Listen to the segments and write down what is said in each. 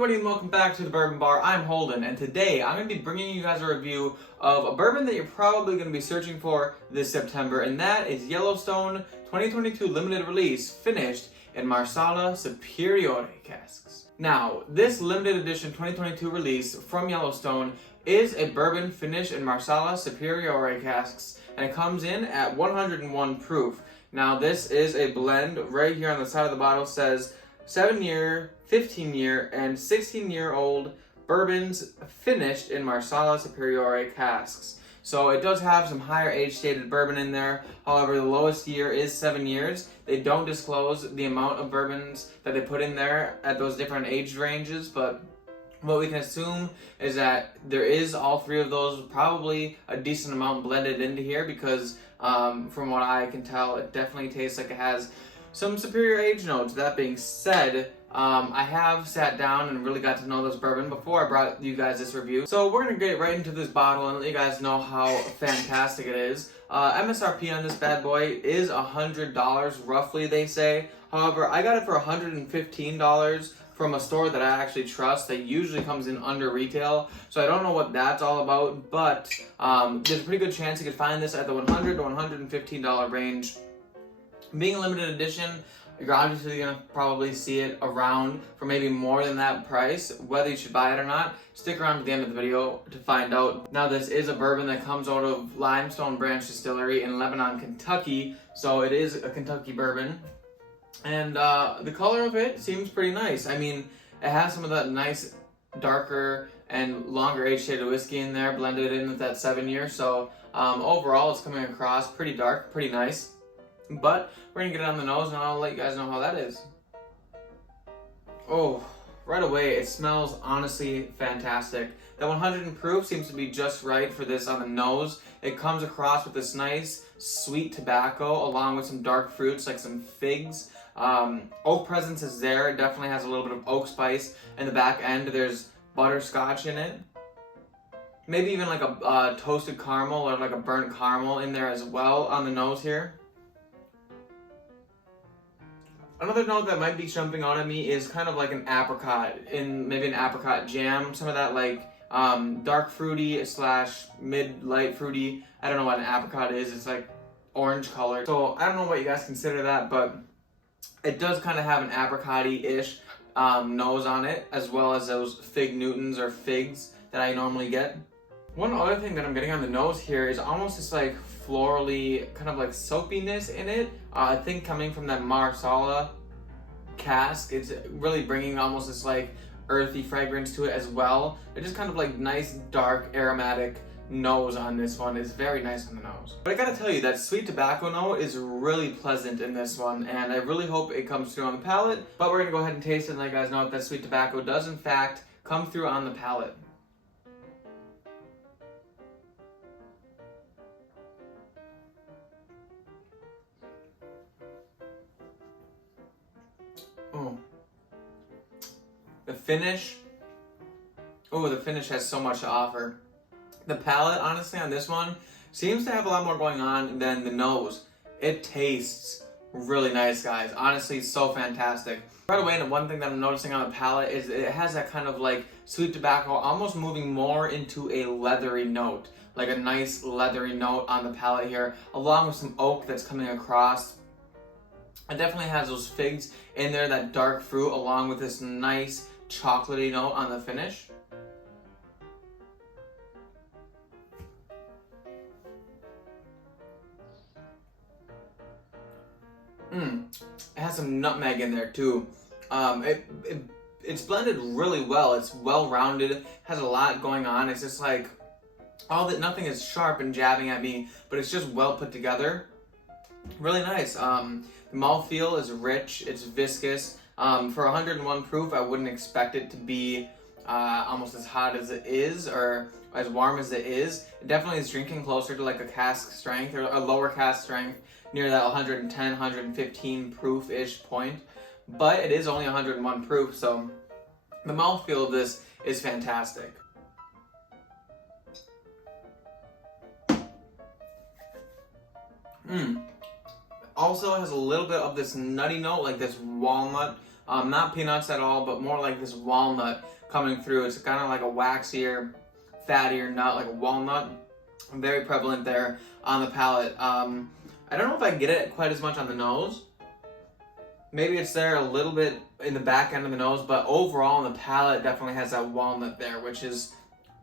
everybody, and welcome back to the Bourbon Bar. I'm Holden, and today I'm going to be bringing you guys a review of a bourbon that you're probably going to be searching for this September, and that is Yellowstone 2022 limited release, finished in marsala superiore casks. Now, this limited edition 2022 release from Yellowstone is a bourbon finished in marsala superiore casks, and it comes in at 101 proof. Now, this is a blend. Right here on the side of the bottle says 7-year, 15-year, and 16-year-old bourbons finished in marsala superiore casks. So it does have some higher age stated bourbon in there. However, the lowest year is 7 years. They don't disclose the amount of bourbons that they put in there at those different age ranges, but what we can assume is that there is all three of those, probably a decent amount blended into here, because from what I can tell, it definitely tastes like it has some superior age notes. That being said, I have sat down and really got to know this bourbon before I brought you guys this review. So we're going to get right into this bottle and let you guys know how fantastic it is. MSRP on this bad boy is $100 roughly, they say. However, I got it for $115 from a store that I actually trust that usually comes in under retail. So I don't know what that's all about, but there's a pretty good chance you could find this at the $100 to $115 range. Being a limited edition, you're obviously going to probably see it around for maybe more than that price. Whether you should buy it or not, stick around to the end of the video to find out. Now, this is a bourbon that comes out of Limestone Branch Distillery in Lebanon, Kentucky. So it is a Kentucky bourbon. And the color of it seems pretty nice. I mean, it has some of that nice darker and longer age shaded whiskey in there, blended in with that 7-year. So overall, it's coming across pretty dark, pretty nice. But we're gonna get it on the nose and I'll let you guys know how that is. Oh, right away, it smells honestly fantastic. That 100 proof seems to be just right for this on the nose. It comes across with this nice sweet tobacco along with some dark fruits like some figs. Oak presence is there. It definitely has a little bit of oak spice. In the back end, there's butterscotch in it. Maybe even like a toasted caramel or like a burnt caramel in there as well on the nose here. Another note that might be jumping out at me is kind of like an apricot, maybe an apricot jam. Some of that like dark fruity / mid-light fruity. I don't know what an apricot is. It's like orange color. So I don't know what you guys consider that, but it does kind of have an apricot-y-ish nose on it, as well as those fig Newtons or figs that I normally get. One other thing that I'm getting on the nose here is almost this like florally, kind of like soapiness in it. I think coming from that marsala cask, it's really bringing almost this like earthy fragrance to it as well. It's just kind of like nice, dark, aromatic nose on this one. Is very nice on the nose. But I gotta tell you, that sweet tobacco note is really pleasant in this one, and I really hope it comes through on the palate. But we're gonna go ahead and taste it and let you guys know if that sweet tobacco does in fact come through on the palate. Oh. The finish has so much to offer. The palate, honestly, on this one seems to have a lot more going on than the nose. It tastes really nice, guys. Honestly, so fantastic. Right away, and one thing that I'm noticing on the palate is it has that kind of like sweet tobacco, almost moving more into a leathery note. Like a nice leathery note on the palate here, along with some oak that's coming across. It definitely has those figs in there, that dark fruit, along with this nice chocolatey note on the finish. It has some nutmeg in there too. It's blended really well. It's well rounded, has a lot going on. It's just like nothing is sharp and jabbing at me, but it's just well put together. Really nice. The mouthfeel is rich, it's viscous. For 101 proof, I wouldn't expect it to be almost as hot as it is or as warm as it is. It definitely is drinking closer to like a cask strength or a lower cask strength, near that 110, 115 proof-ish point. But it is only 101 proof, so the mouthfeel of this is fantastic. Also has a little bit of this nutty note, like this walnut Not peanuts at all, but more like this walnut coming through. It's kind of like a waxier, fattier nut, like a walnut. Very prevalent there on the palate. I don't know if I get it quite as much on the nose. Maybe it's there a little bit in the back end of the nose, but overall on the palate definitely has that walnut there, which is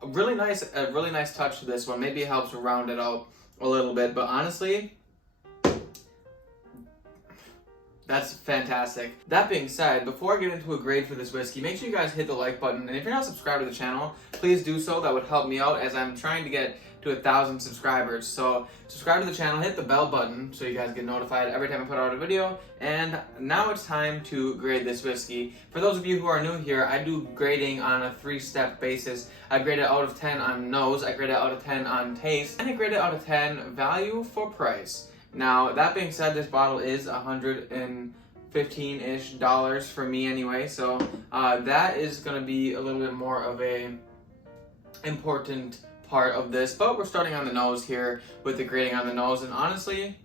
a really nice touch to this one. Maybe it helps round it out a little bit, but honestly, that's fantastic. That being said, before I get into a grade for this whiskey, make sure you guys hit the like button, and if you're not subscribed to the channel, please do so. That would help me out as I'm trying to get to 1,000 subscribers. So subscribe to the channel, hit the bell button so you guys get notified every time I put out a video. And now it's time to grade this whiskey. For those of you who are new here, I do grading on a 3-step basis. I grade it out of 10 on nose, I grade it out of 10 on taste, and I grade it out of 10 value for price. Now, that being said, this bottle is $115-ish for me anyway, so that is going to be a little bit more of a important part of this, but we're starting on the nose here with the grading on the nose, and honestly,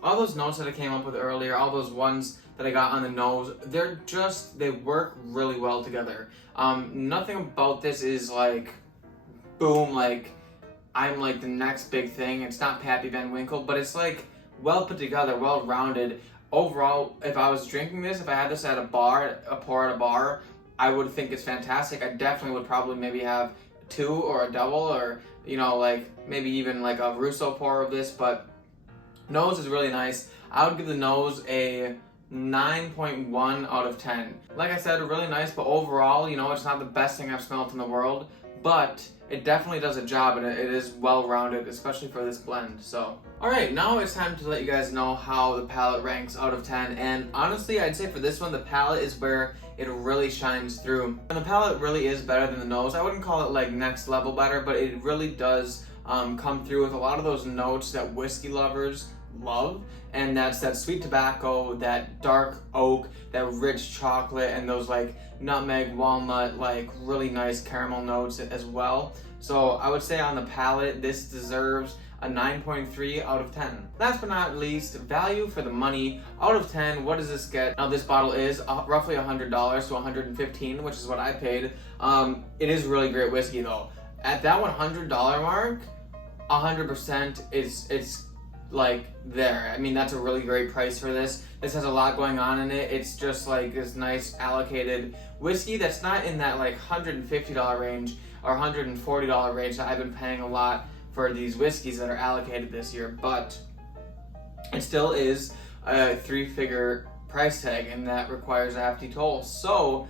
all those notes that I came up with earlier, all those ones that I got on the nose, they work really well together. Nothing about this is like, boom, like, I'm like the next big thing. It's not Pappy Van Winkle, but it's like well put together, well rounded. Overall, if I was drinking this, if I had this at a bar, a pour at a bar, I would think it's fantastic. I definitely would probably maybe have 2 or a double, or like maybe even like a Russo pour of this. But nose is really nice. I would give the nose a 9.1 out of 10. Like I said, really nice, but overall, it's not the best thing I've smelled in the world, but it definitely does a job, and it is well-rounded, especially for this blend. So, alright, now it's time to let you guys know how the palate ranks out of 10, and honestly, I'd say for this one, the palate is where it really shines through. And the palate really is better than the nose. I wouldn't call it like next level better, but it really does come through with a lot of those notes that whiskey lovers love, and that's that sweet tobacco, that dark oak, that rich chocolate, and those like nutmeg, walnut, like really nice caramel notes as well. So I would say on the palate, this deserves a 9.3 out of 10. Last but not least, value for the money. Out of 10, what does this get? Now this bottle is roughly $100 to $115, which is what I paid. It is really great whiskey though. At that $100 mark, 100% it's like there. I mean, that's a really great price for this. This has a lot going on in it. It's just like this nice allocated whiskey that's not in that like $150 range or $140 range that I've been paying a lot for these whiskeys that are allocated this year, but it still is a 3-figure price tag, and that requires a hefty toll. So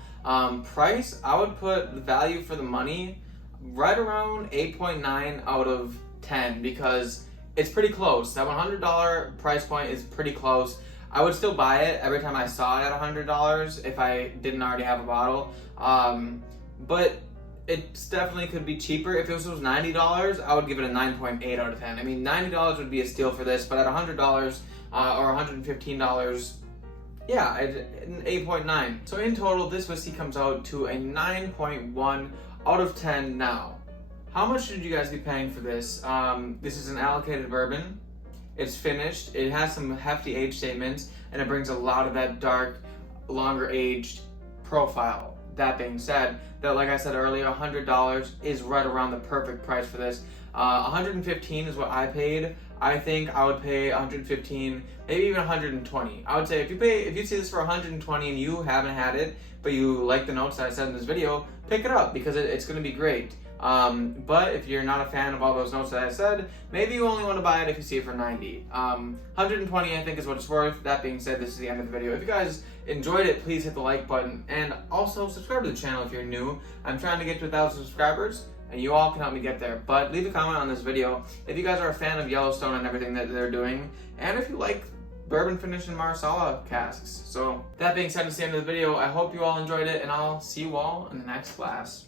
price, I would put the value for the money right around 8.9 out of 10, because it's pretty close. That $100 price point is pretty close. I would still buy it every time I saw it at $100 if I didn't already have a bottle. But it definitely could be cheaper. If this was $90, I would give it a 9.8 out of 10. I mean, $90 would be a steal for this, but at $100 or $115, yeah, an 8.9. So in total, this whiskey comes out to a 9.1 out of 10 now. How much should you guys be paying for this? This is an allocated bourbon. It's finished. It has some hefty age statements, and it brings a lot of that dark, longer aged profile. That being said, like I said earlier, $100 is right around the perfect price for this. $115 is what I paid. I think I would pay $115, maybe even $120. I would say if you see this for $120 and you haven't had it, but you like the notes that I said in this video, pick it up because it's going to be great. But if you're not a fan of all those notes that I said, maybe you only want to buy it if you see it for $90. $120 I think is what it's worth. That being said, this is the end of the video. If you guys enjoyed it, please hit the like button, and also subscribe to the channel if you're new. I'm trying to get to 1,000 subscribers, and you all can help me get there. But leave a comment on this video if you guys are a fan of Yellowstone and everything that they're doing, and if you like bourbon finished in marsala casks. So that being said, it's the end of the video. I hope you all enjoyed it, and I'll see you all in the next class.